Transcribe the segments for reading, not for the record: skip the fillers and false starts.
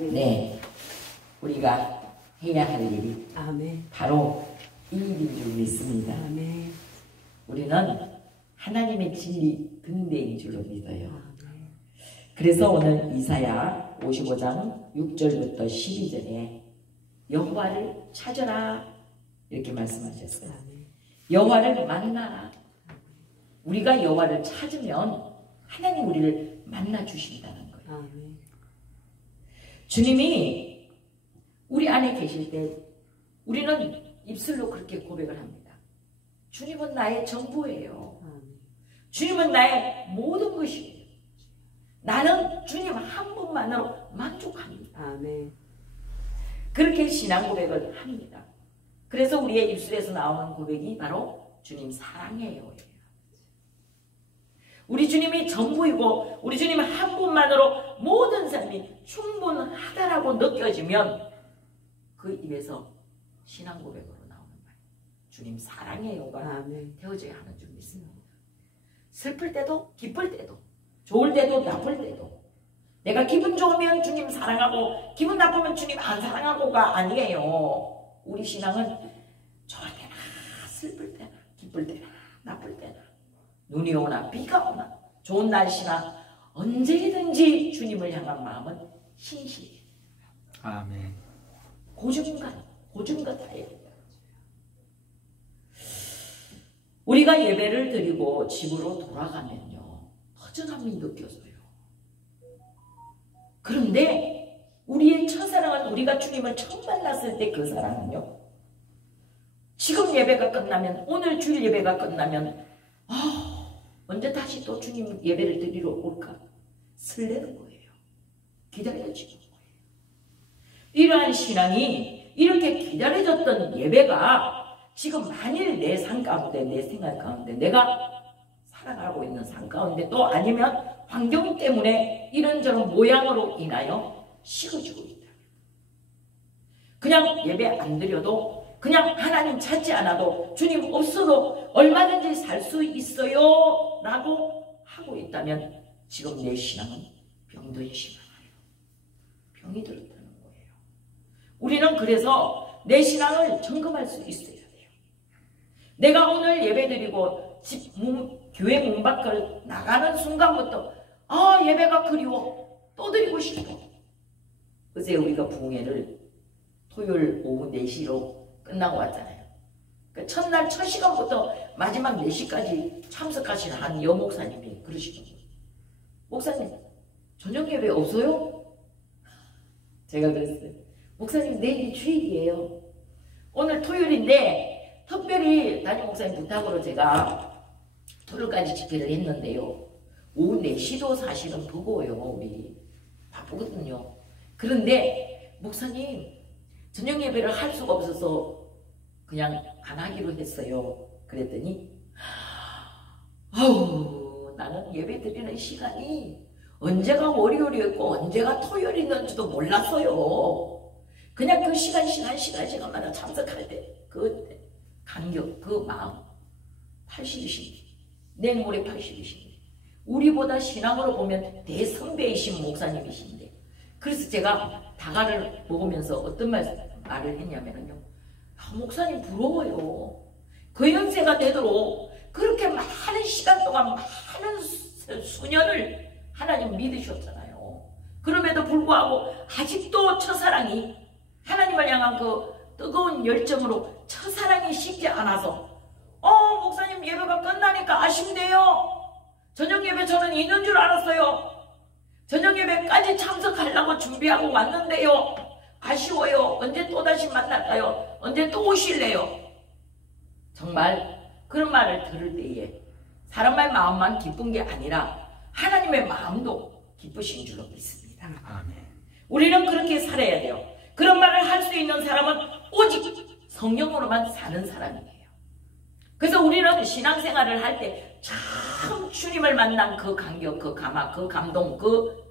네, 우리가 해야 할 일이 바로 이 일인 줄 믿습니다. 우리는 하나님의 진리 등대인 줄로 믿어요. 그래서 오늘 이사야 55장 6절부터 12절에 여호와를 찾아라 이렇게 말씀하셨어요. 여호와를 만나라. 우리가 여호와를 찾으면 하나님 우리를 만나 주신다는 거예요. 주님이 우리 안에 계실 때 우리는 입술로 그렇게 고백을 합니다. 주님은 나의 전부예요. 주님은 나의 모든 것이에요. 나는 주님 한 분만으로 만족합니다. 그렇게 신앙 고백을 합니다. 그래서 우리의 입술에서 나오는 고백이 바로 주님 사랑해요. 우리 주님이 전부이고 우리 주님 한 분만으로 모든 삶이 충분하다라고 느껴지면 그 입에서 신앙 고백으로 나오는 말 주님 사랑해요가 되어져야 하는 줄 믿습니다. 슬플 때도 기쁠 때도 좋을 때도 나쁠 때도 내가 기분 좋으면 주님 사랑하고 기분 나쁘면 주님 안 사랑하고가 아니에요. 우리 신앙은 좋을 때나 슬플 때나 기쁠 때나 나쁠 때나 눈이 오나 비가 오나 좋은 날씨나 언제든지 주님을 향한 마음은 신실해요. 아멘. 고중같아요. 우리가 예배를 드리고 집으로 돌아가면요 허전함이 느껴져요. 그런데 우리의 첫사랑은 우리가 주님을 처음 만났을 때 그 사랑은요 지금 예배가 끝나면 오늘 주일 예배가 끝나면 언제 다시 또 주님 예배를 드리러 올까 설레는 거예요. 기다려지는 거예요. 이러한 신앙이 이렇게 기다려졌던 예배가 지금 만일 내 삶 가운데 내 생각 가운데 내가 살아가고 있는 삶 가운데 또 아니면 환경 때문에 이런저런 모양으로 인하여 식어지고 있다. 그냥 예배 안 드려도 그냥 하나님 찾지 않아도 주님 없어도 얼마든지 살 수 있어요 라고 하고 있다면 지금 내 신앙은 병든 신앙이에요. 병이 들었다는 거예요. 우리는 그래서 내 신앙을 점검할 수 있어야 돼요. 내가 오늘 예배드리고 교회 문 밖을 나가는 순간부터 예배가 그리워 또 드리고 싶어. 어제 우리가 부흥회를 토요일 오후 4시로 끝나고 왔잖아요. 그러니까 첫날 첫 시간부터 마지막 4시까지 참석하시는 한 여목사님이 그러시더라고요. 목사님 저녁 예배 없어요? 제가 그랬어요. 목사님 내일이 주일이에요. 오늘 토요일인데 특별히 담임 목사님 부탁으로 제가 토요일까지 집회를 했는데요. 오후 4시도 사실은 버거워요. 우리 바쁘거든요. 그런데 목사님 저녁 예배를 할 수가 없어서 그냥 안 하기로 했어요. 그랬더니 나는 예배 드리는 시간이 언제가 월요일이었고 언제가 토요일이었는지도 몰랐어요. 그냥 그 시간마다 참석할 때 그 간격, 그 마음 80이신데 내일 모레 80이신데 우리보다 신앙으로 보면 대선배이신 목사님이신데 그래서 제가 다가를 먹으면서 어떤 말을 했냐면요. 목사님 부러워요. 그 연세가 되도록 그렇게 많은 시간 동안 많은 수년을 하나님 믿으셨잖아요. 그럼에도 불구하고 아직도 첫사랑이 하나님을 향한 그 뜨거운 열정으로 첫사랑이 식지 않아서 목사님 예배가 끝나니까 아쉽네요. 저녁 예배 저는 있는 줄 알았어요. 저녁 예배까지 참석하려고 준비하고 왔는데요. 아쉬워요. 언제 또다시 만날까요? 언제 또 오실래요? 정말 그런 말을 들을 때에 사람의 마음만 기쁜 게 아니라 하나님의 마음도 기쁘신 줄로 믿습니다. 아멘. 우리는 그렇게 살아야 돼요. 그런 말을 할 수 있는 사람은 오직 성령으로만 사는 사람이에요. 그래서 우리는 신앙생활을 할 때 참 주님을 만난 그 감격, 그 감화, 그 감동, 그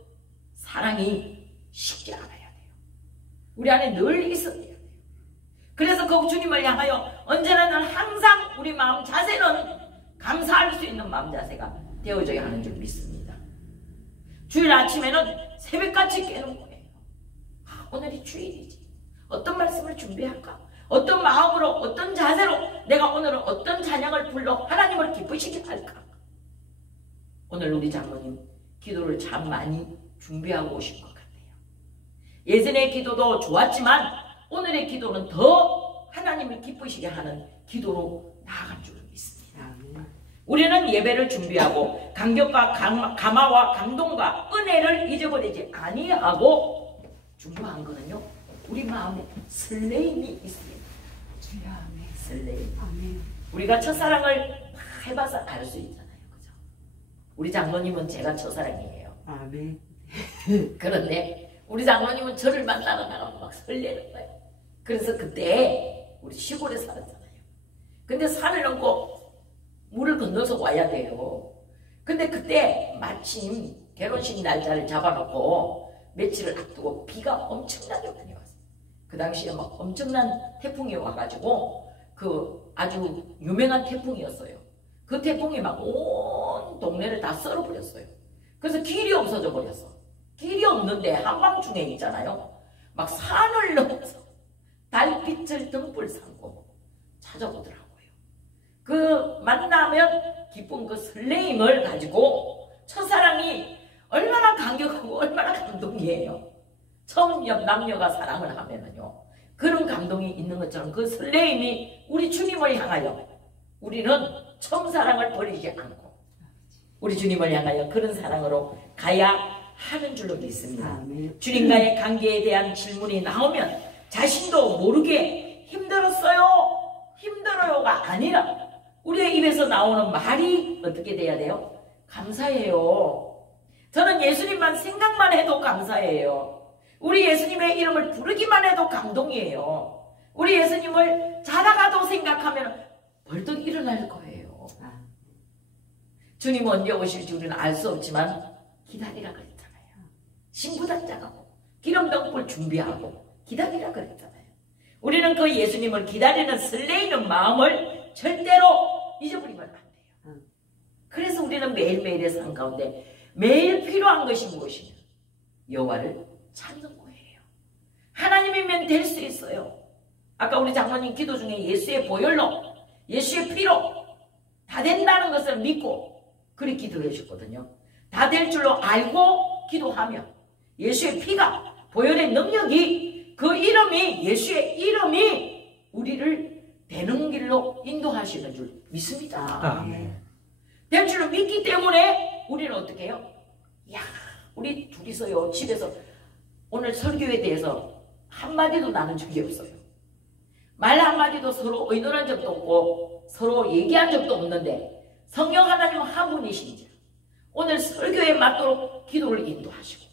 사랑이 식지 않아야 돼요. 우리 안에 늘 있어야 돼요. 그래서 그 주님을 향하여 언제나 항상 우리 마음 자세는 감사할 수 있는 마음 자세가 되어져야 하는 줄 믿습니다. 주일 아침에는 새벽같이 깨는 거예요. 주일이지. 어떤 말씀을 준비할까? 어떤 마음으로, 어떤 자세로 내가 오늘은 어떤 찬양을 불러 하나님을 기쁘시게 할까? 오늘 우리 장로님 기도를 참 많이 준비하고 오신 것 같아요. 예전의 기도도 좋았지만 오늘의 기도는 더 하나님을 기쁘시게 하는 기도로 나아간 줄 믿습니다. 우리는 예배를 준비하고 감격과 감화와 감동과 은혜를 잊어버리지 아니하고 중요한 거는요, 우리 마음에 설레임이 있습니다. 설레임. 우리가 첫사랑을 다 해봐서 알 수 있잖아요. 그죠? 우리 장로님은 제가 첫사랑이에요. 아멘. 그런데 우리 장로님은 저를 만나러 나가면 막 설레는 거예요. 그래서 그때 우리 시골에 살았잖아요. 근데 산을 넘고 물을 건너서 와야 돼요. 근데 그때 마침 결혼식 날짜를 잡아놓고 며칠을 앞두고 비가 엄청나게 많이 왔어요. 그 당시에 막 엄청난 태풍이 와가지고 그 아주 유명한 태풍이었어요. 그 태풍이 막 온 동네를 다 썰어버렸어요. 그래서 길이 없어져 버렸어. 길이 없는데 한밤중에 있잖아요. 막 산을 넘어서 달빛을 등불 삼고 찾아오더라고요. 그 만나면 기쁜 그 설레임을 가지고 첫사랑이 얼마나 감격하고 얼마나 감동이에요. 처음 남녀가 사랑을 하면은요, 그런 감동이 있는 것처럼 그 설레임이 우리 주님을 향하여 우리는 처음 사랑을 버리지 않고 우리 주님을 향하여 그런 사랑으로 가야 하는 줄로 믿습니다. 아멘. 주님과의 관계에 대한 질문이 나오면 자신도 모르게 힘들었어요, 힘들어요가 아니라 우리의 입에서 나오는 말이 어떻게 돼야 돼요? 감사해요. 저는 예수님만 생각만 해도 감사해요. 우리 예수님의 이름을 부르기만 해도 감동이에요. 우리 예수님을 자다가도 생각하면 벌떡 일어날 거예요. 주님 언제 오실지 우리는 알 수 없지만 기다리라 그랬잖아요. 신부단장하고 기름등불 준비하고 기다리라 그랬잖아요. 우리는 그 예수님을 기다리는 설레이는 마음을 절대로 잊어버리면 안 돼요. 그래서 우리는 매일매일의 삶 가운데 매일 필요한 것이 무엇이냐? 여호와를 찾는 거예요. 하나님이면 될 수 있어요. 아까 우리 장모님 기도 중에 예수의 보혈로, 예수의 피로 다 된다는 것을 믿고 그렇게 기도해 주셨거든요. 다 될 줄로 알고 기도하면 예수의 피가, 보혈의 능력이, 그 이름이, 예수의 이름이 우리를 되는 길로 인도하시는 줄 믿습니다. 될 줄로 믿기 때문에 우리는 어떻게 해요? 야, 우리 둘이서요, 집에서 오늘 설교에 대해서 한마디도 나눈 적이 없어요. 말 한마디도 서로 의논한 적도 없고 서로 얘기한 적도 없는데 성령 하나님 한 분이신지 오늘 설교에 맞도록 기도를 인도하시고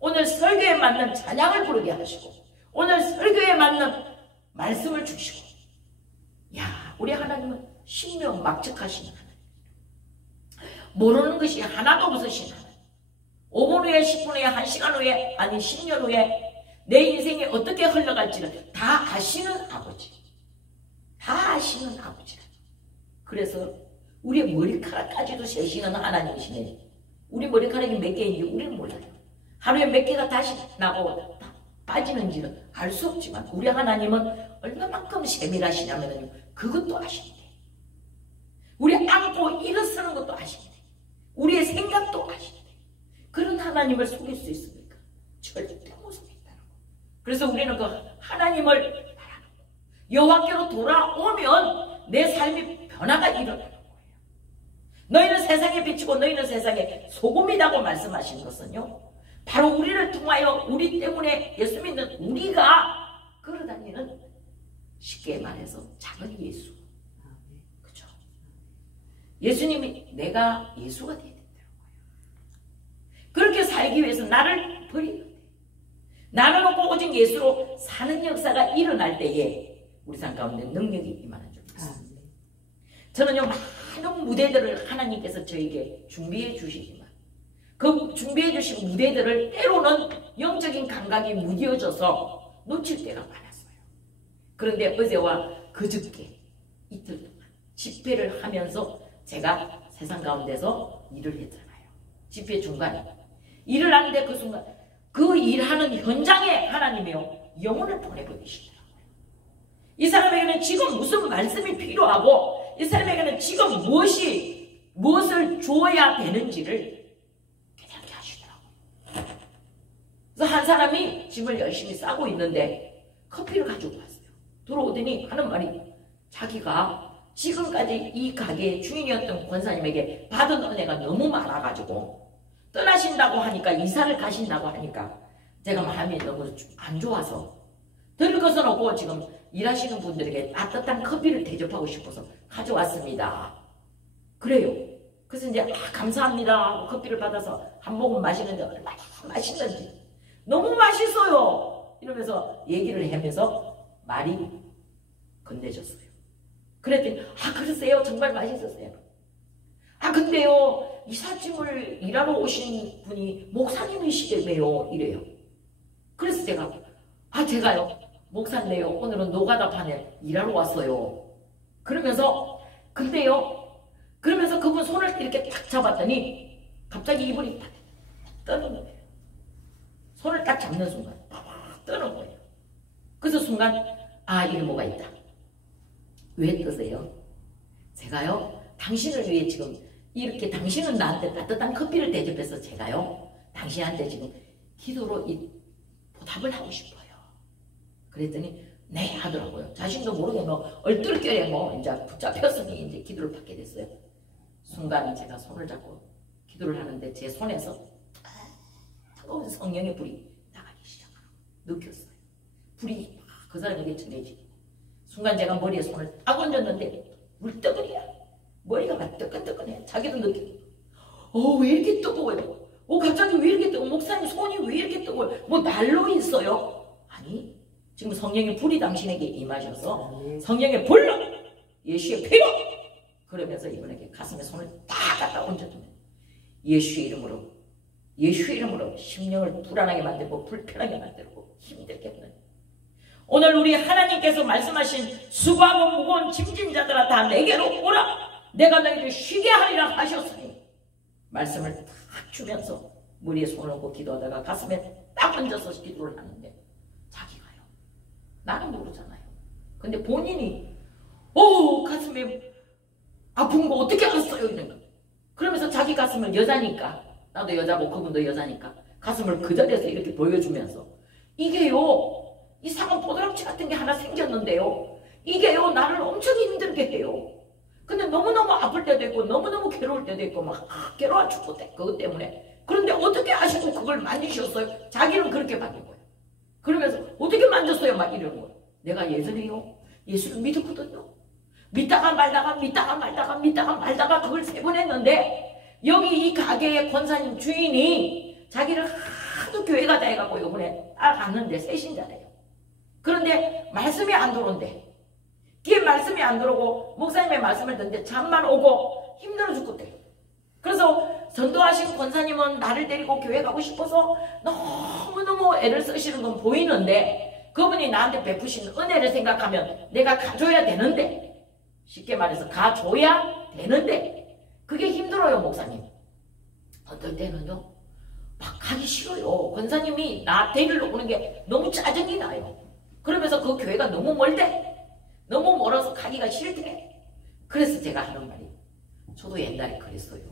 오늘 설교에 맞는 찬양을 부르게 하시고 오늘 설교에 맞는 말씀을 주시고, 야, 우리 하나님은 신명 막측하신 하나님, 모르는 것이 하나도 없으신 하나님, 5분 후에 10분 후에 1시간 후에 아니 10년 후에 내 인생이 어떻게 흘러갈지를 다 아시는 아버지, 다 아시는 아버지라. 그래서 우리의 머리카락까지도 세시는 하나님이시네. 우리 머리카락이 몇 개인지 우리는 몰라요. 하루에 몇 개가 다시 나고 빠지는지는 알 수 없지만 우리 하나님은 얼마만큼 세밀하시냐면요, 그것도 아시는데, 우리 안고 일어서는 것도 아시는데, 우리의 생각도 아시는데, 그런 하나님을 속일 수 있습니까? 절대 못 속인다는 거. 그래서 우리는 그 하나님을 바라는 거. 여호와께로 돌아오면 내 삶이 변화가 일어나는 거예요. 너희는 세상에 비치고 너희는 세상에 소금이라고 말씀하신 것은요, 바로 우리를 통하여 우리 때문에 예수 믿는 우리가 걸어다니는, 쉽게 말해서 작은 예수. 그렇죠? 예수님이 내가 예수가 되어야 된다는 거예요. 그렇게 살기 위해서 나를 버리면 돼. 나를 놓고 오직 예수로 사는 역사가 일어날 때에 우리 삶 가운데 능력이 임하는 줄 믿습니다. 저는요, 많은 무대들을 하나님께서 저에게 준비해 주시지만 그 준비해 주신 무대들을 때로는 영적인 감각이 무뎌져서 놓칠 때가 많았어요. 그런데 어제와 그저께 이틀 동안 집회를 하면서 제가 세상 가운데서 일을 했잖아요. 집회 중간에 일을 하는데 그 순간 그 일하는 현장에 하나님이요 영혼을 보내고 계시더라고요. 이 사람에게는 지금 무슨 말씀이 필요하고 이 사람에게는 지금 무엇을 주어야 되는지를 깨닫게 하시더라고요. 그래서 한 사람이 짐을 열심히 싸고 있는데 커피를 가지고 왔어요. 들어오더니 하는 말이 자기가 지금까지 이 가게의 주인이었던 권사님에게 받은 은혜가 너무 많아가지고 떠나신다고 하니까 이사를 가신다고 하니까 제가 마음이 너무 안 좋아서 들을 것은 없고 지금 일하시는 분들에게 따뜻한 커피를 대접하고 싶어서 가져왔습니다. 그래요. 그래서 이제 감사합니다 하고 커피를 받아서 한 모금 마시는데 얼마나 맛있는지 너무 맛있어요 이러면서 얘기를 하면서 말이 건네졌어요. 그랬더니 그러세요? 정말 맛있었어요. 근데요 이삿짐을 일하러 오신 분이 목사님이시대매요 이래요. 그래서 제가요 목사인데요 오늘은 노가다판에 일하러 왔어요. 그러면서 그러면서 그분 손을 이렇게 딱 잡았더니 갑자기 이분이 딱 떠는 거예요. 손을 딱 잡는 순간 딱 떠는 거예요. 그래서 순간 이게 뭐가 있다. 왜 뜨세요? 제가요 당신을 위해 지금 이렇게 당신은 나한테 따뜻한 커피를 대접해서 제가요 당신한테 지금 기도로 이 보답을 하고 싶어요. 그랬더니 네 하더라고요. 자신도 모르게 얼떨결에 이제 붙잡혔으니 이제 기도를 받게 됐어요. 순간 제가 손을 잡고 기도를 하는데 제 손에서 뜨거운 성령의 불이 나가기 시작하고 느꼈어요. 불이 그 사람에게 전해지고 순간 제가 머리에 손을 딱 얹었는데 물떡이야. 머리가 막 뜨끈뜨끈해. 자기도 느끼고 왜 이렇게 뜨거워요? 갑자기 왜 이렇게 뜨거워? 목사님 손이 왜 이렇게 뜨거워요? 난로 있어요? 아니 지금 성령의 불이 당신에게 임하셔서 성령의 불로 예수의 피로 그러면서 이분에게 가슴에 손을 딱 갖다 얹어두면 예수의 이름으로 심령을 불안하게 만들고 불편하게 만들고 힘들게 하는 오늘 우리 하나님께서 말씀하신 수고하고 무거운 짐진 자들아 다 내게로 오라 내가 너희를 쉬게 하리라 하셨으니 말씀을 딱 주면서 머리에 손을 얹고 기도하다가 가슴에 딱 얹어서 기도를 하는데 자기가요 나는 모르잖아요. 근데 본인이 가슴에 아픈 거 어떻게 알았어요? 이런 거. 그러면서 자기 가슴을 여자니까 나도 여자고 그분도 여자니까 가슴을 그 자리에서 이렇게 보여주면서 이게요 이상한 보드락지 같은 게 하나 생겼는데요 이게요 나를 엄청 힘들게 해요. 근데 너무너무 아플 때도 있고 너무너무 괴로울 때도 있고 막 괴로워 죽고 그것 때문에 그런데 어떻게 아시고 그걸 만지셨어요? 자기는 그렇게 받는 거예요. 그러면서 어떻게 만졌어요? 막 이러는 거예요. 내가 예전에요 예수를 믿었거든요. 믿다가 말다가 그걸 3번 했는데 여기 이 가게의 권사님 주인이 자기를 하도 교회 가자 해갖고 요번에 따라갔는데 새신자래요. 그런데 말씀이 안 들어온대. 귀에 말씀이 안 들어오고 목사님의 말씀을 듣는데 잠만 오고 힘들어 죽겠대요. 그래서 전도하신 권사님은 나를 데리고 교회 가고 싶어서 너무너무 애를 쓰시는 건 보이는데 그분이 나한테 베푸신 은혜를 생각하면 내가 가줘야 되는데 쉽게 말해서 가줘야 되는데 그게 힘들어요. 목사님 어떨 때는요 막 가기 싫어요. 권사님이 나 데리러 오는 게 너무 짜증이 나요. 그러면서 그 교회가 너무 멀대. 너무 멀어서 가기가 싫대. 그래서 제가 하는 말이 저도 옛날에 그랬어요.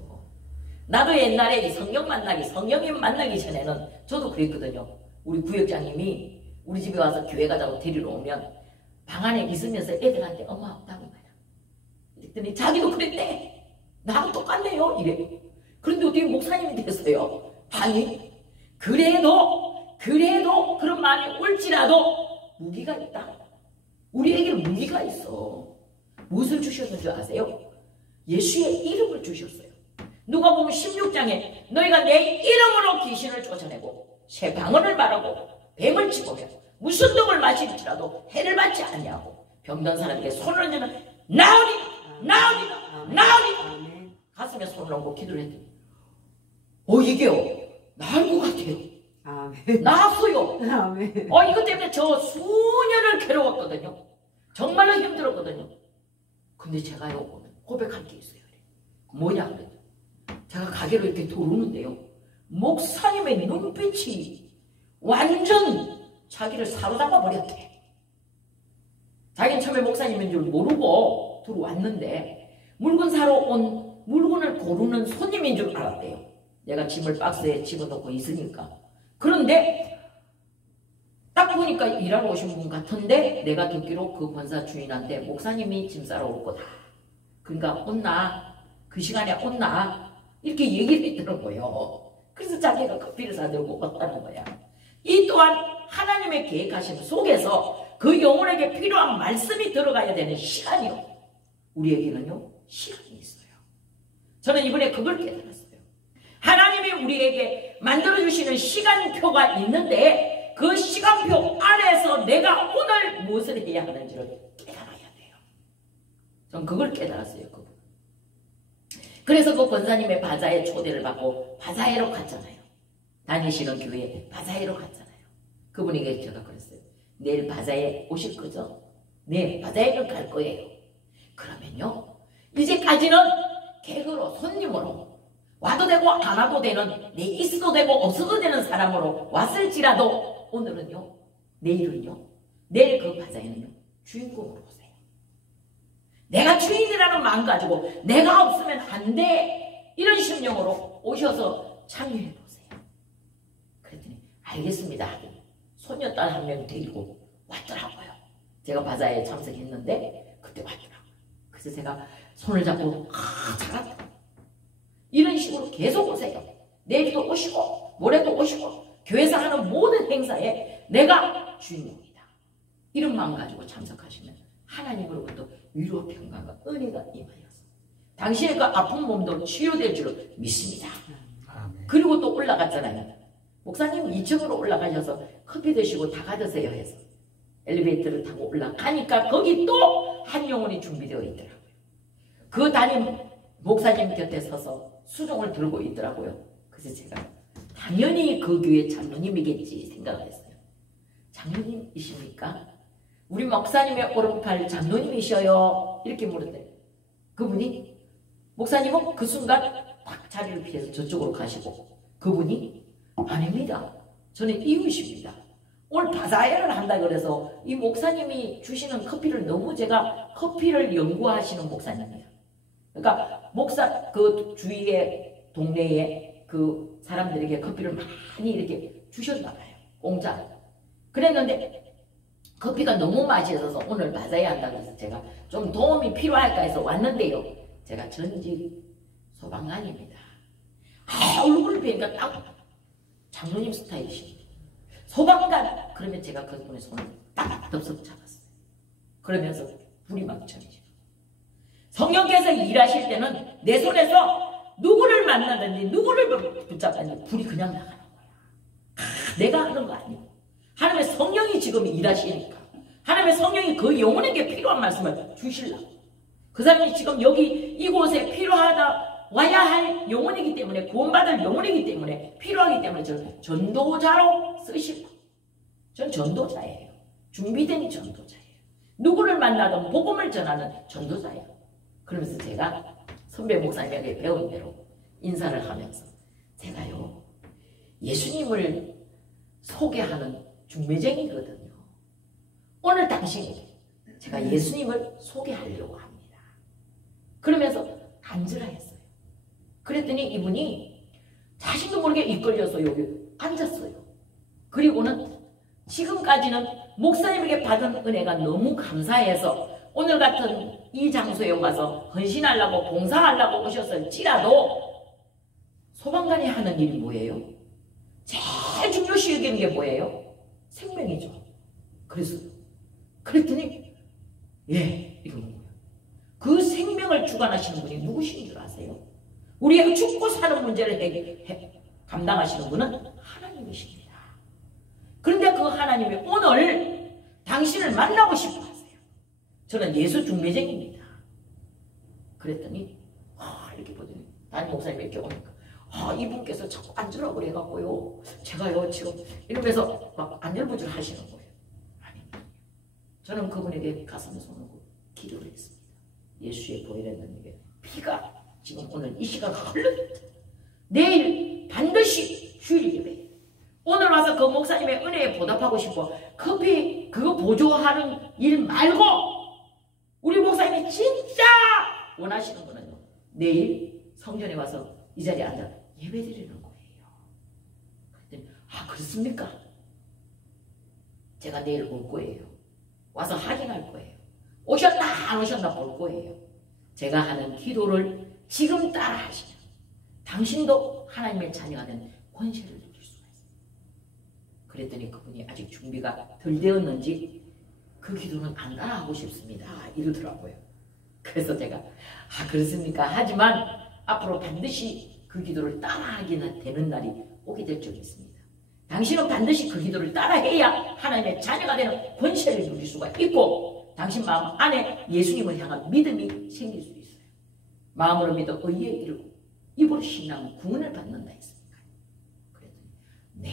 나도 옛날에 이 성령님 만나기 전에는 저도 그랬거든요. 우리 구역장님이 우리 집에 와서 교회 가자고 데리러 오면 방 안에 있으면서 애들한테 엄마 없다고 말이야. 그랬더니 자기도 그랬대. 나하고 똑같네요. 이래. 그런데 어떻게 목사님이 됐어요? 아니 그래도 그런 말이 올지라도 무기가 있다. 우리에게 무기가 있어. 무엇을 주셨는 줄 아세요? 예수의 이름을 주셨어요. 누가 보면 16장에 너희가 내 이름으로 귀신을 쫓아내고 새 방언을 말하고 뱀을 치고며 무슨 독을 마실지라도 해를 받지 아니하고 병든 사람에게 손을 얹으면 나으리라. 가슴에 손을 얹고 기도를 했더니 이게요 나을 것 같아요. 나았어요. 이것 때문에 저 수년을 괴로웠거든요. 정말로 힘들었거든요. 근데 제가요 고백할 게 있어요. 뭐냐 그랬더니 제가 가게로 이렇게 들어오는데요 목사님의 눈빛이 완전 자기를 사로잡아 버렸대. 자기는 처음에 목사님인 줄 모르고 들어왔는데 물건 사러 온 물건을 고르는 손님인 줄 알았대요. 내가 짐을 박스에 집어넣고 있으니까. 그런데 딱 보니까 일하러 오신 분 같은데 내가 듣기로 그 권사 주인한테 목사님이 짐 싸러 올 거다. 그러니까 온나? 그 시간에 온나? 이렇게 얘기를 했더라고요. 그래서 자기가 커피를 사들고 왔다는 거야. 이 또한 하나님의 계획하심 속에서 그 영혼에게 필요한 말씀이 들어가야 되는 시간이요. 우리에게는요, 시간이 있어요. 저는 이번에 그걸 깨달았어요. 하나님이 우리에게 만들어주시는 시간표가 있는데 그 시간표 안에서 내가 오늘 무엇을 해야 하는지를 깨달아야 돼요. 전 그걸 깨달았어요. 그거. 그래서 그 권사님의 바자회 초대를 받고 바자회로 갔잖아요. 다니시는 교회에 바자회로 갔잖아요. 그분에게 제가 그랬어요. 내일 바자회 오실 거죠? 네, 바자회는 갈 거예요. 그러면요, 이제까지는 객으로 손님으로 와도 되고 안 와도 되는, 내 있어도 되고 없어도 되는 사람으로 왔을지라도 오늘은요, 내일은요, 내일 그 바자회는요, 주인공으로 오세요. 내가 주인이라는 마음 가지고 내가 없으면 안 돼, 이런 심령으로 오셔서 참여해 보세요. 그랬더니 알겠습니다. 소녀딸 한 명 데리고 왔더라고요. 제가 바자회에 참석했는데 그때 왔더라고요. 그래서 제가 손을 잡고 잘한다. 이런 식으로 계속 오세요. 내일도 오시고 모레도 오시고 교회에서 하는 모든 행사에 내가 주인공이다. 이런 마음 가지고 참석하시면 하나님으로부터 위로 평강과 은혜가 임하여서 당신의 그 아픈 몸도 치유될 줄 믿습니다. 그리고 또 올라갔잖아요. 목사님 2층으로 올라가셔서 커피 드시고 다가 드세요 해서 엘리베이터를 타고 올라가니까 거기 또 한 영혼이 준비되어 있더라고요. 그 담임 목사님 곁에 서서 수종을 들고 있더라고요. 그래서 제가 당연히 그 교회 장로님이겠지 생각을 했어요. 장로님이십니까? 우리 목사님의 오른팔 장로님이셔요. 이렇게 물었대요. 그분이 목사님은 그 순간 딱 자리를 피해서 저쪽으로 가시고 그분이 아닙니다. 저는 이웃입니다. 오늘 바자회를 한다 그래서 이 목사님이 주시는 커피를 너무 제가 커피를 연구하시는 목사님이에요. 그러니까 목사 그 주위에 동네에 그 사람들에게 커피를 많이 이렇게 주셨나 봐요. 공짜. 그랬는데 커피가 너무 맛있어서 오늘 바자회 한다고 해서 제가 좀 도움이 필요할까 해서 왔는데요. 제가 전직 소방관입니다. 얼굴을 뵈니까 딱 장로님 스타일이십니다. 소방관 그러면 제가 그분의 손을 딱 덥석 잡았어요. 그러면서 불이 막 쳐지죠. 성령께서 일하실 때는 내 손에서 누구를 만나든지 누구를 붙잡든지 불이 그냥 나가는 거야. 내가 하는 거 아니고 하나님의 성령이 지금 일하시니까 하나님의 성령이 그 영혼에게 필요한 말씀을 주시려고 그 사람이 지금 여기 이곳에 필요하다 와야 할 영혼이기 때문에 구원받을 영혼이기 때문에 필요하기 때문에 저는 전도자로 쓰시고 전 전도자예요. 준비된 전도자예요. 누구를 만나든 복음을 전하는 전도자예요. 그러면서 제가 선배 목사님에게 배운 대로 인사를 하면서 제가요 예수님을 소개하는 중매쟁이거든요. 오늘 당신에게 제가 예수님을 소개하려고 합니다. 그러면서 앉으라 했어요. 그랬더니 이분이 자신도 모르게 이끌려서 여기 앉았어요. 그리고는 지금까지는 목사님에게 받은 은혜가 너무 감사해서 오늘 같은 이 장소에 와서 헌신하려고 봉사하려고 오셨을지라도 소방관이 하는 일이 뭐예요? 제일 중요시 여기는 게 뭐예요? 생명이죠. 그래서 그랬더니 예 이런 거예요. 그 생명을 주관하시는 분이 누구신 줄 아세요? 우리가 죽고 사는 문제를 감당하시는 분은 하나님이십니다. 그런데 그 하나님이 오늘 당신을 만나고 싶어 하세요. 저는 예수 중매쟁입니다. 그랬더니 이렇게 보더니 담임 목사님이 이렇게 오니까 이분께서 자꾸 앉으라고 그래갖고요. 제가요 지금 이러면서 막 안절부절 하시는 거예요. 아닙니다. 저는 그분에게 가슴에 손을 얹고 기도를 했습니다. 예수의 보혈의 게 피가 지금 오늘 이 시간 흘렀다. 내일 반드시 주일 예배 오늘 와서 그 목사님의 은혜에 보답하고 싶어. 커피 그거 보조하는 일 말고 우리 목사님이 진짜 원하시는 거는요. 내일 성전에 와서 이 자리에 앉아 예배드리는 거예요. 그랬더니 아 그렇습니까? 제가 내일 올 거예요. 와서 확인할 거예요. 오셨나 안 오셨나 볼 거예요. 제가 하는 기도를 지금 따라 하시면 당신도 하나님의 자녀가 된 권세를 누릴 수가 있어요. 그랬더니 그분이 아직 준비가 덜 되었는지 그 기도는 안 따라하고 싶습니다 이러더라고요. 그래서 제가 아 그렇습니까? 하지만 앞으로 반드시 그 기도를 따라하게 되는 날이 오게 될 줄 믿습니다. 당신은 반드시 그 기도를 따라해야 하나님의 자녀가 되는 권세를 누릴 수가 있고 당신 마음 안에 예수님을 향한 믿음이 생길 수 있어요. 마음으로 믿어 의에 이르고 입으로 신앙은 구원을 받는다 했습니까? 그랬더니 네.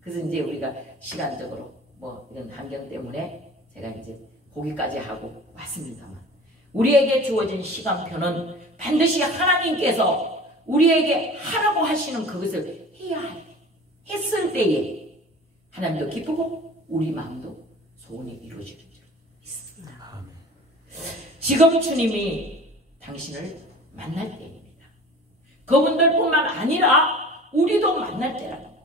그래서 이제 우리가 시간적으로 뭐 이런 환경 때문에 제가 이제 거기까지 하고 왔습니다만 우리에게 주어진 시간표는 반드시 하나님께서 우리에게 하라고 하시는 그것을 해야 해. 했을 때에 하나님도 기쁘고 우리 마음도 소원이 이루어지는 줄 믿습니다. 지금 주님이 당신을 만날 때입니다. 그분들뿐만 아니라 우리도 만날 때라는 거예요.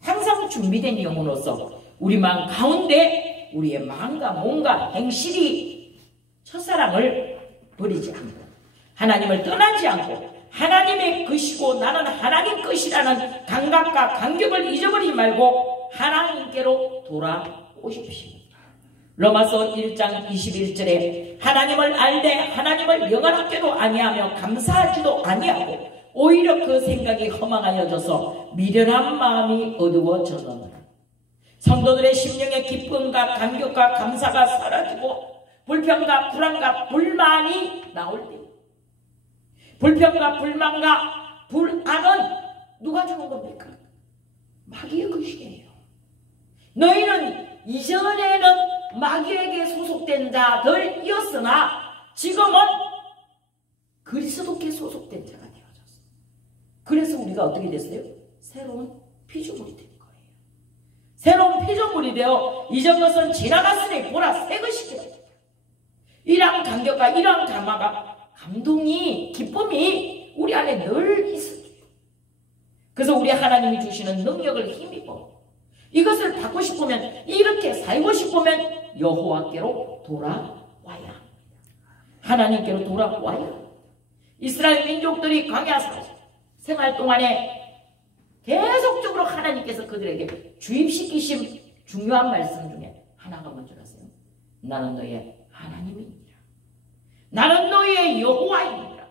항상 준비된 영혼으로서 우리 마음 가운데 우리의 마음과 몸과 행실이 첫사랑을 버리지 않고 하나님을 떠나지 않고 하나님의 것이고 나는 하나님 것이라는 감각과 감격을 잊어버리지 말고 하나님께로 돌아오십시오. 로마서 1장 21절에 하나님을 알되 하나님을 영원하게도 아니하며 감사하지도 아니하고 오히려 그 생각이 허망하여져서 미련한 마음이 어두워졌느니라. 성도들의 심령의 기쁨과 감격과 감사가 사라지고 불평과 불안과 불만이 나올 때 불평과 불만과 불안은 누가 주는 겁니까? 마귀의 것이에요. 너희는 이전에는 마귀에게 소속된 자들이었으나 지금은 그리스도께 소속된 자가 되어졌어. 그래서 우리가 어떻게 됐어요? 새로운 피조물이 된 거예요. 새로운 피조물이 되어 이전 것은 지나갔으니 보라 새 것이 되었다. 이러한 감격과 이러한 감동이 기쁨이 우리 안에 늘 있어요. 그래서 우리 하나님이 주시는 능력을 힘입어 이것을 받고 싶으면 이렇게 살고 싶으면 여호와께로 돌아와야 합니다. 하나님께로 돌아와야 합니다. 이스라엘 민족들이 광야 생활 동안에 계속적으로 하나님께서 그들에게 주입시키신 중요한 말씀 중에 하나가 뭔지 아세요? 나는 너의 하나님이니라. 나는 너희의 여호와이니라.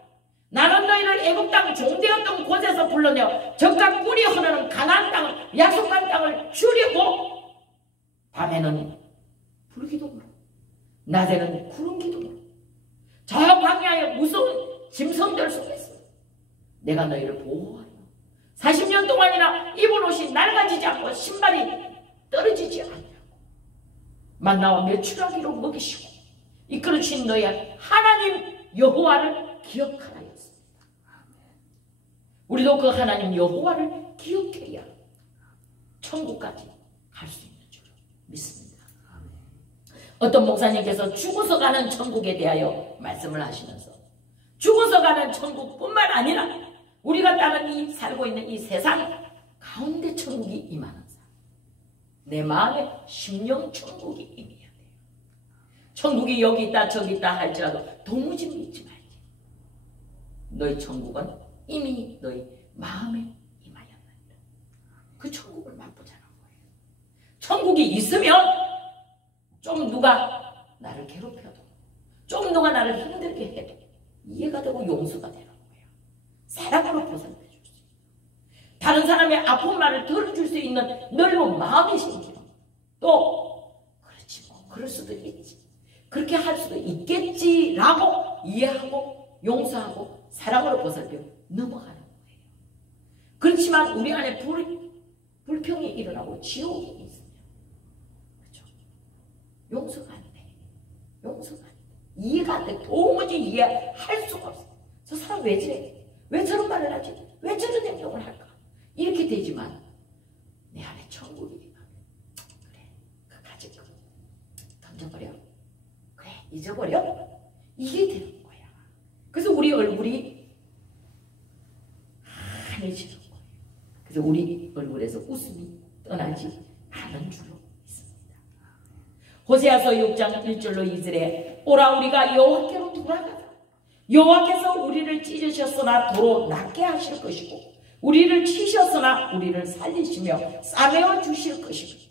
나는 너희를 애굽 땅 종되었던 곳에서 불러내어 적과 꿀이 흐르는 가나안 땅을 약속한 땅을 주려고 밤에는 불기둥으로 낮에는 구름 기둥으로 저 광야의 무서운 짐승들 속에서 내가 너희를 보호하여 40년 동안이나 입은 옷이 낡아지지 않고 신발이 떨어지지 않냐고 만나와 메추라기로 먹이시고 이끌어주신 너희 하나님 여호와를 기억하라 했습니다. 우리도 그 하나님 여호와를 기억해야 천국까지 갈 수 있는 줄 믿습니다. 어떤 목사님께서 죽어서 가는 천국에 대하여 말씀을 하시면서 죽어서 가는 천국뿐만 아니라 우리가 살고 있는 이 세상 가운데 천국이 임하는 사람, 내 마음에 심령 천국이 임해야 돼요. 천국이 여기 있다 저기 있다 할지라도 도무지 믿지 말지. 너희 천국은 이미 너희 마음에 임하였느니라. 그 천국을 맛보자는 거예요. 천국이 있으면 좀 누가 나를 괴롭혀도 좀 누가 나를 힘들게 해도 이해가 되고 용서가 되는 거예요. 사랑으로 보살펴 줄 수 있는, 다른 사람의 아픈 말을 들어줄 수 있는 넓은 마음이 생기는, 또 그렇지 뭐 그럴 수도 있지, 그렇게 할 수도 있겠지라고 이해하고 용서하고 사랑으로 보살펴 넘어가는 거예요. 그렇지만 우리 안에 불평이 일어나고 지옥이 있으면 그렇죠? 용서가 안 돼. 용서가 안 돼. 이해가 안 돼. 도무지 이해할 수가 없어. 저 사람 왜 저래? 왜 저런 말을 하지? 왜 저런 행동을 할까? 이렇게 되지만 잊어버려. 그래, 잊어버려. 이게 되는 거야. 그래서 우리 얼굴이 환해지는 거예요. 그래서 우리 얼굴에서 웃음이 떠나지 않은 줄로 믿습니다. 호세아서 6장 1절로 2절에 오라 우리가 여호와께로 돌아가자. 여호와께서 우리를 찢으셨으나 도로 낫게 하실 것이고 우리를 치셨으나 우리를 살리시며 싸매어 주실 것이고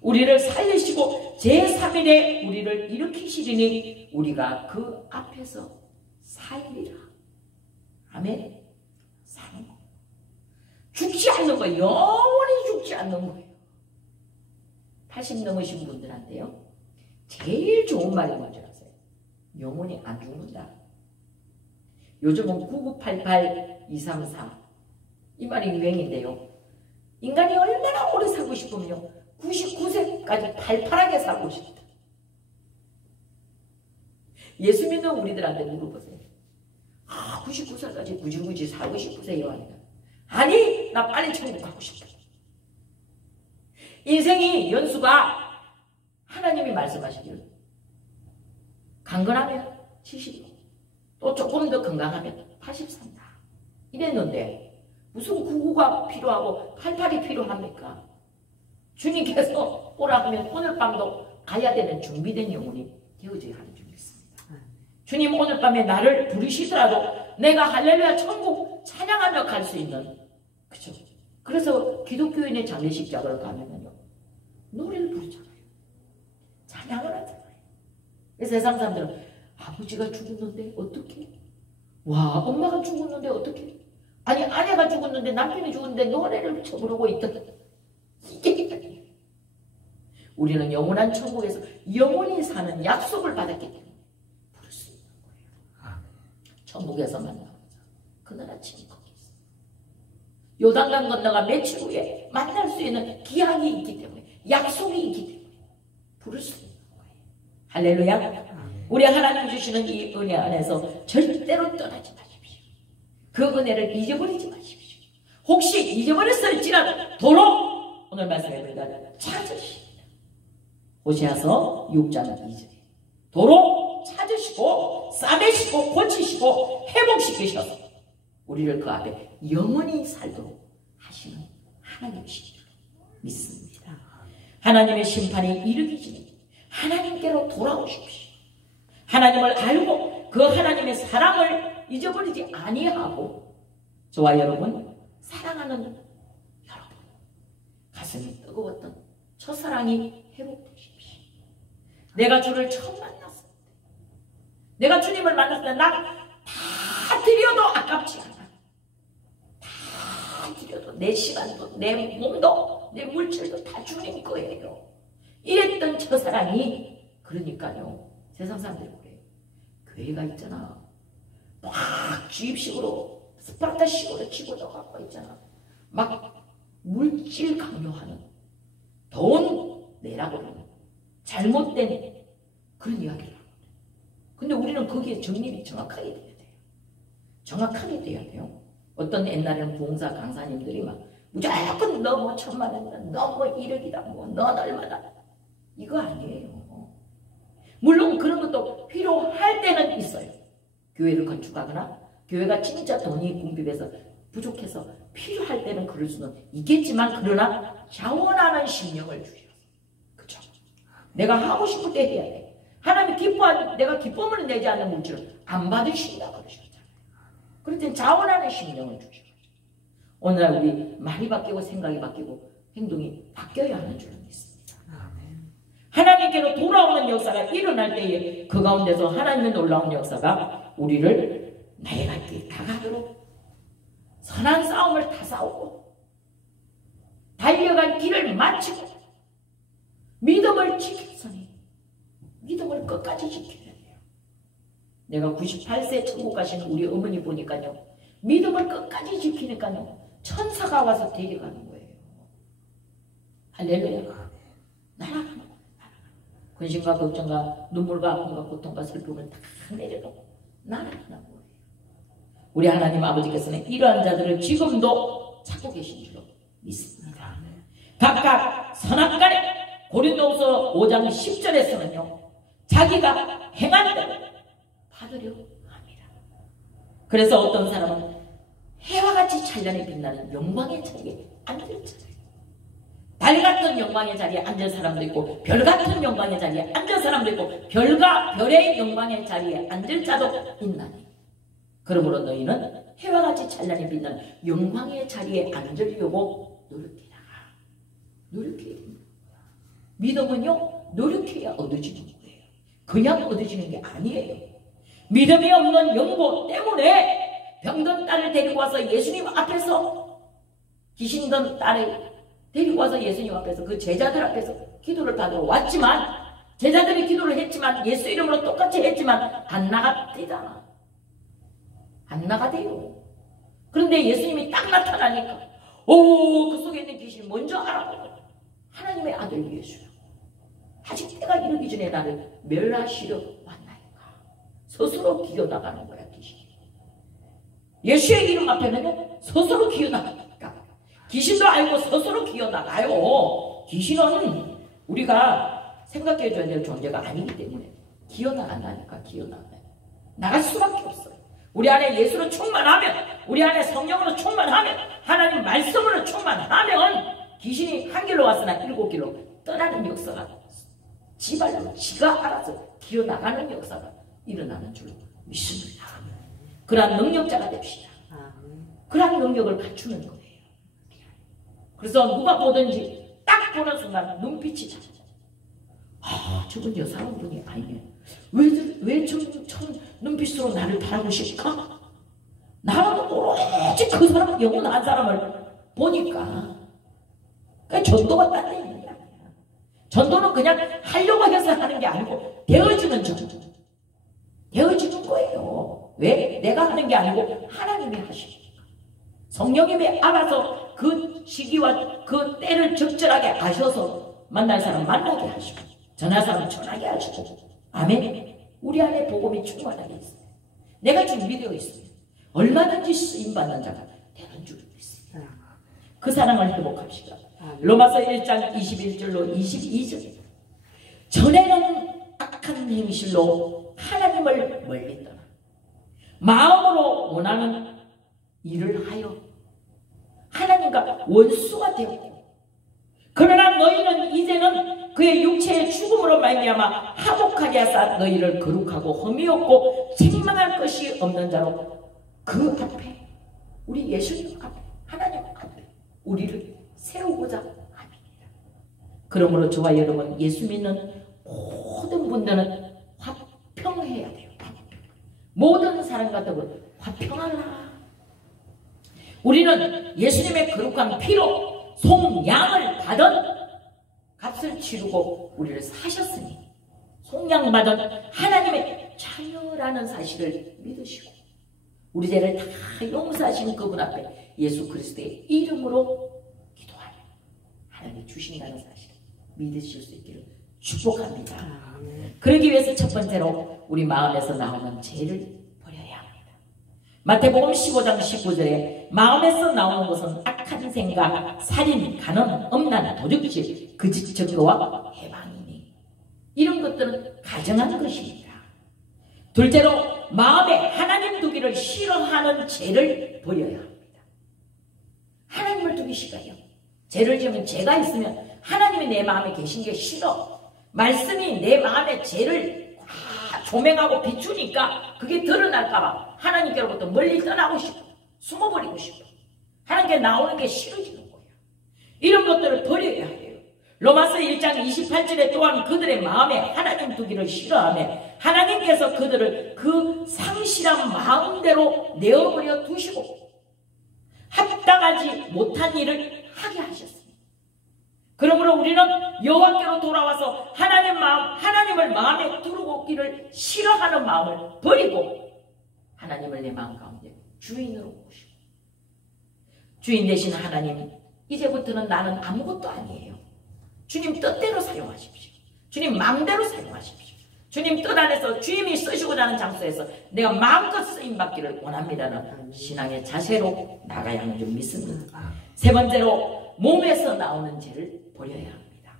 우리를 살리시고 제3일에 우리를 일으키시리니 우리가 그 앞에서 살리라. 아멘. 사는 거. 죽지 않는 거예요. 영원히 죽지 않는 거예요. 80 넘으신 분들한테요. 제일 좋은 말이 뭔지 아세요? 영원히 안 죽는다. 요즘은 9988-234 이 말이 유행인데요. 인간이 얼마나 오래 살고 싶으면요. 99세까지 팔팔하게 살고 싶다. 예수 믿는 우리들한테 물어보세요. 99살까지 굳이 살고 싶으세요? 아니, 나 빨리 천국 가고 싶다. 인생이 연수가 하나님이 말씀하시기를 강건하면 70, 또 조금 더 건강하면 80 산다. 이랬는데 무슨 99가 필요하고 88이 필요합니까? 주님께서 오라 하면 오늘 밤도 가야 되는 준비된 영혼이 되어져야 하는 줄 믿습니다. 주님 오늘 밤에 나를 부르시더라도 내가 할렐루야 천국 찬양하며 갈 수 있는, 그죠? 그래서 기독교인의 장례식 장을 가면요 노래를 부르잖아요. 찬양을 하잖아요. 세상 사람들은 아버지가 죽었는데 어떻게? 와, 엄마가 죽었는데 어떻게? 아니, 아내가 죽었는데 남편이 죽었는데 노래를 부르고 있다. 이게 우리는 영원한 천국에서 영원히 사는 약속을 받았기 때문에 부를 수 있는 거예요. 천국에서 만나보자. 그날 아침이 거기 있어. 요단강 건너가 며칠 후에 만날 수 있는 기약이 있기 때문에, 약속이 있기 때문에 부를 수 있는 거예요. 할렐루야. 우리 하나님 주시는 이 은혜 안에서 절대로 떠나지 마십시오. 그 은혜를 잊어버리지 마십시오. 혹시 잊어버렸을지라도 도로 오늘 말씀에 보니까 찾으시오. 호세아서 6장 2절에 도로 찾으시고 싸매시고 고치시고 회복시키셔서 우리를 그 앞에 영원히 살도록 하시는 하나님이신 줄 믿습니다. 하나님의 심판이 이르기 전에 하나님께로 돌아오십시오. 하나님을 알고 그 하나님의 사랑을 잊어버리지 아니하고 저와 여러분, 사랑하는 여러분, 가슴이 뜨거웠던 첫사랑이 회복되십시오. 내가 주를 처음 만났을 때, 내가 주님을 만났을 때 난 다 드려도 아깝지 않아. 다 드려도 내 시간도 내 몸도 내 물질도 다 주님 거예요. 이랬던 첫사랑이, 그러니까요 세상 사람들이 그래요. 교회가 있잖아, 막 주입식으로 스파르타식으로 치고 넣어갖고 있잖아, 막 물질 강요하는, 돈 내라고 그러는 잘못된 그런 이야기를 하거든요. 근데 우리는 거기에 정립이 정확하게 돼야 돼요. 정확하게 돼야 돼요. 어떤 옛날에는 봉사 강사님들이 막 무조건 너 뭐 1000만 원이다, 너 뭐 1억이다, 뭐 넌 얼마다, 이거 아니에요. 물론 그런 것도 필요할 때는 있어요. 교회를 건축하거나 교회가 진짜 돈이 궁핍해서 부족해서 필요할 때는 그럴 수는 있겠지만, 그러나 자원하는 심령을 주셔서, 그쵸? 내가 하고 싶을 때 해야 돼. 하나님이 기뻐하는, 내가 기쁨을 내지 않는 물질을 안 받으신다 그러셨잖아요. 그럴 땐 자원하는 심령을 주셔서 오늘날 우리 말이 바뀌고 생각이 바뀌고 행동이 바뀌어야 하는 줄 믿습니다. 하나님께로 돌아오는 역사가 일어날 때에 그 가운데서 하나님의 놀라운 역사가 우리를 나의 갈 길 다가도록 선한 싸움을 다 싸우고 달려간 길을 마치고 믿음을 지켰으니 믿음을 끝까지 지켜야 돼요. 내가 98세 천국 가시는 우리 어머니 보니까요, 믿음을 끝까지 지키니까요 천사가 와서 데려가는 거예요. 할렐루야. 날아가는 거예요. 근심과 걱정과 눈물과 아픔과 고통과 슬픔을 다 내려놓고 날아가는 거예요. 우리 하나님 아버지께서는 이러한 자들을 지금도 찾고 계신 줄로 믿습니다. 각각 선악간에 고린도후서 5장 10절에서는요 자기가 행한 대로 받으려 합니다. 그래서 어떤 사람은 해와 같이 찬란히 빛나는 영광의 자리에 앉을 자리에, 달 같은 영광의 자리에 앉은 사람도 있고 별 같은 영광의 자리에 앉은 사람도 있고 별과 별의 영광의 자리에 앉을 자도 있나니, 그러므로 너희는 해와 같이 찬란히 빛나는 영광의 자리에 앉으려고 노력해라. 노력해야 됩니다. 믿음은요, 노력해야 얻어지는 거예요. 그냥 얻어지는 게 아니에요. 믿음이 없는 영고 때문에 병든 딸을 데리고 와서 예수님 앞에서, 귀신 든 딸을 데리고 와서 예수님 앞에서, 그 제자들 앞에서 기도를 받으러 왔지만, 제자들이 기도를 했지만, 예수 이름으로 똑같이 했지만 안 나갔대잖아. 안 나가대요. 그런데 예수님이 딱 나타나니까 그 속에 있는 귀신이 먼저 알아보고, 하나님의 아들 예수야, 아직 때가 이르기 전에 나를 멸하시려 왔나이까. 스스로 기어나가는 거야, 귀신이. 예수의 이름 앞에는 스스로 기어나가니까. 귀신도 알고 스스로 기어나가요. 귀신은 우리가 생각해줘야 될 존재가 아니기 때문에 기어나간다니까. 기어나가요. 나갈 수밖에 없어요. 우리 안에 예수로 충만하면, 우리 안에 성령으로 충만하면, 하나님 말씀으로 충만하면 귀신이 한 길로 왔으나 7길로 떠나는 역사가, 지발로 지가 알아서 기어나가는 역사가 일어나는 줄로 믿습니다. 그러한 능력자가 됩시다. 그러한 능력을 갖추는 거예요. 그래서 누가 보든지 딱 보는 순간 눈빛이 잘, 저건 여사람 분이 아니네. 왜 저 눈빛으로 나를 바라보실까? 나는 오로지 그 사람, 영원한 사람을 보니까. 그러니까 전도가 딴 데 있는 게 아니야. 전도는 그냥 하려고 해서 하는 게 아니고 되어지는 전도. 되어지는 거예요. 왜? 내가 하는 게 아니고 하나님이 하시니까. 성령님이 알아서 그 시기와 그 때를 적절하게 아셔서 만날 사람 만나게 하시고, 전할 사람 전하게 하시고. 아멘. 우리 안에 복음이 충만하게 있어요. 내가 준비되어 있습니다. 얼마든지 쓰임받는 자가 되는 줄 믿습니다. 그 사랑을 회복합시다. 로마서 1장 21절로 22절. 전에는 악한 행실로 하나님을 멀리 떠나 마음으로 원하는 일을 하여 하나님과 원수가 되었고, 그러나 너희는 이제는 그의 육체의 죽음으로 말미암아 화목하게 하사 너희를 거룩하고 흠이 없고 책망할 것이 없는 자로 그 앞에, 우리 예수님 앞에, 하나님 앞에 우리를 세우고자 합니다. 그러므로 저와 여러분, 예수 믿는 모든 분들은 화평해야 돼요. 화평. 모든 사람과 더불어 화평하라. 우리는 예수님의 거룩한 피로 속량을 받은, 값을 치르고 우리를 사셨으니 속량 받은 하나님의 자녀라는 사실을 믿으시고, 우리 죄를 다 용서하신 그분 앞에 예수 그리스도의 이름으로 기도하며 하나님이 주신다는 사실을 믿으실 수 있기를 축복합니다. 그러기 위해서 첫 번째로 우리 마음에서 나오는 죄를 버려야 합니다. 마태복음 15장 19절에 마음에서 나오는 것은 악한 생각, 살인, 간음, 음란, 도둑질, 거짓 증거와 해방이니, 이런 것들은 가정한 것입니다. 둘째로 마음에 하나님 두기를 싫어하는 죄를 버려야 합니다. 하나님을 두기 싫어요. 죄를 지으면, 죄가 있으면 하나님이 내 마음에 계신 게 싫어. 말씀이 내 마음에 죄를 조명하고 비추니까 그게 드러날까봐 하나님께로부터 멀리 떠나고 싶어. 숨어버리고 싶어. 하나님께 나오는 게 싫어지는 거예요. 이런 것들을 버려야 해요. 로마서 1장 28절에 또한 그들의 마음에 하나님 두기를 싫어하며 하나님께서 그들을 그 상실한 마음대로 내어버려 두시고 합당하지 못한 일을 하게 하셨습니다. 그러므로 우리는 여호와께로 돌아와서 하나님을 마음에 두르기를 싫어하는 마음을 버리고 하나님을 내 마음 가운데 주인으로 모시고, 주인 되신 하나님, 이제부터는 나는 아무것도 아니에요. 주님 뜻대로 사용하십시오. 주님 마음대로 사용하십시오. 주님 뜻 안에서 주님이 쓰시고자 하는 장소에서 내가 마음껏 쓰임받기를 원합니다는 신앙의 자세로 나가야 하는 줄 믿습니다. 세 번째로 몸에서 나오는 죄를 버려야 합니다.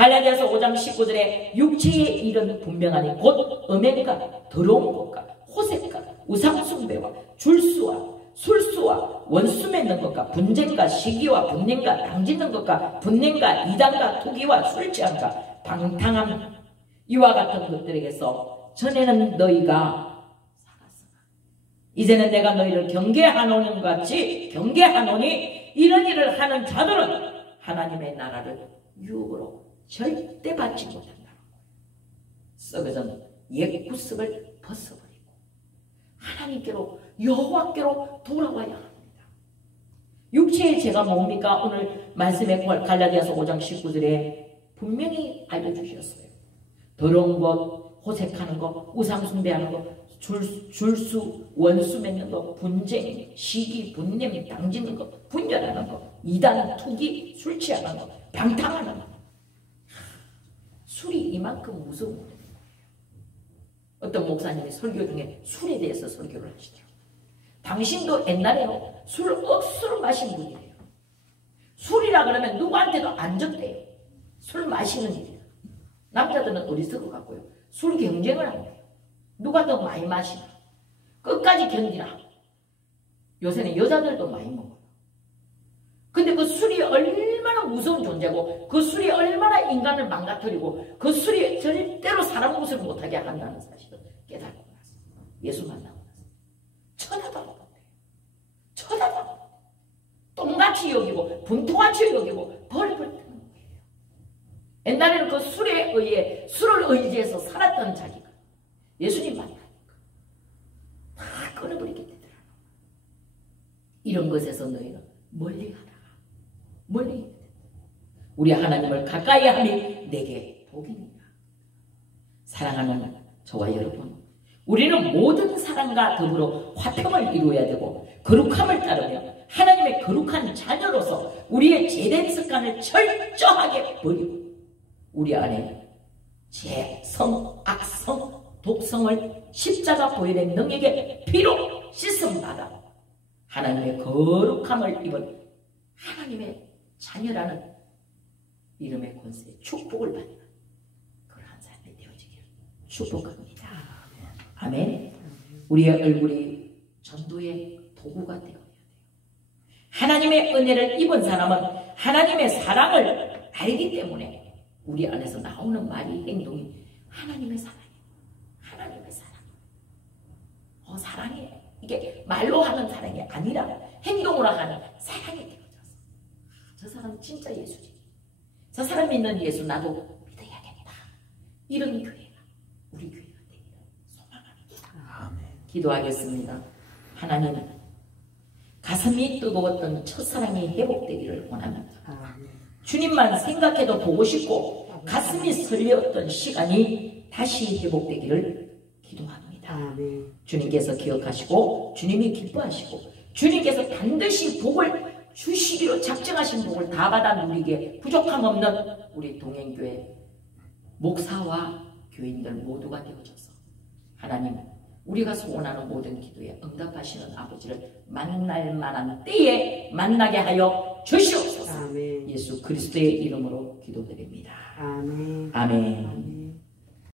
갈라디아서 5장 19절에 육체의 일은 분명하니 곧 음행과 더러운 것과 호색과 우상숭배와 줄수와 술수와 원수 맺는 것과 분쟁과 시기와 분냄과 당짓는 것과 분냄과 이단과 투기와 술취함과 방탕함 이와 같은 것들에게서 전에는 너희가 살았으나 이제는 내가 너희를 경계하노는 것 같이 경계하노니 이런 일을 하는 자들은 하나님의 나라를 유혹으로 절대 받지 못한다. 썩어진 옛 구습을 벗어버리고 하나님께로 여호와께로 돌아와야 합니다. 육체의 죄가 뭡니까? 오늘 말씀에 갈라디아서 5장 19절에 분명히 알려주셨어요. 더러운 것, 호색하는 것, 우상숭배하는 것, 줄수, 원수 맺는 것, 분쟁, 시기, 분냄, 당지는 것, 분열하는 것, 이단, 투기, 술 취하는 것, 방탕하는 것. 술이 이만큼 무서운 거예요. 어떤 목사님이 설교 중에 술에 대해서 설교를 하시죠. 당신도 옛날에요 술 억수로 마신 분이에요. 술이라 그러면 누구한테도 안 줬대요. 술 마시는 일이에요. 남자들은 어리석어 갖고요 술 경쟁을 합니다. 누가 더 많이 마시나 끝까지 견디라. 요새는 여자들도 많이 먹어요. 근데 그 술이 얼마나 무서운 존재고 그 술이 얼마나 인간을 망가뜨리고 그 술이 절대로 사람 구슬 못하게 한다는 사실을 깨닫고 나서 예수 만나고 나서 쳐다도 안 본대요. 쳐다도 안 본대요. 똥같이 여기고 분토같이 여기고 벌벌 뜨는 거예요. 옛날에는 그 술에 의해 술을 의지해서 살았던 자기가 예수님 만나니까 다 끊어버리게 되더라. 이런 것에서 너희는 멀리하라. 멀리 우리 하나님을 가까이 하니 내게 복이니라. 사랑하는 저와 여러분, 우리는 모든 사람과 더불어 화평을 이루어야 되고 거룩함을 따르며 하나님의 거룩한 자녀로서 우리의 죄된 습관을 철저하게 버리고 우리 안에 죄성, 악성, 독성을 십자가 보혈의 능력에 피로 씻음받아 하나님의 거룩함을 입은 하나님의 자녀라는 이름의 권세에 축복을 받는 그러한 삶이 되어지기를 축복합니다. 아멘. 우리의 얼굴이 전도의 도구가 되어야 돼요. 하나님의 은혜를 입은 사람은 하나님의 사랑을 알기 때문에 우리 안에서 나오는 말이 행동이 하나님의 사랑이에요. 하나님의 사랑. 사랑이에요. 이게 말로 하는 사랑이 아니라 행동으로 하는 사랑이 되어졌어. 저 사람 진짜 예수지. 저 사람 믿는 예수 나도 믿어야겠다. 이런 교회가 우리 교회가 되기를 소망합니다. 아멘. 기도하겠습니다. 하나님, 가슴이 뜨거웠던 첫사랑이 회복되기를 원합니다. 아멘. 주님만 생각해도 보고 싶고 가슴이 설레었던 시간이 다시 회복되기를 기도합니다. 아멘. 주님께서 기억하시고 주님이 기뻐하시고 주님께서 반드시 복을 주시기로 작정하신 복을 다 받아 누리게 부족함 없는 우리 동행교회 목사와 교인들 모두가 되어져서 하나님, 우리가 소원하는 모든 기도에 응답하시는 아버지를 만날 만한 때에 만나게 하여 주시옵소서. 아멘. 예수 그리스도의 이름으로 기도드립니다. 아멘. 아멘. 아멘.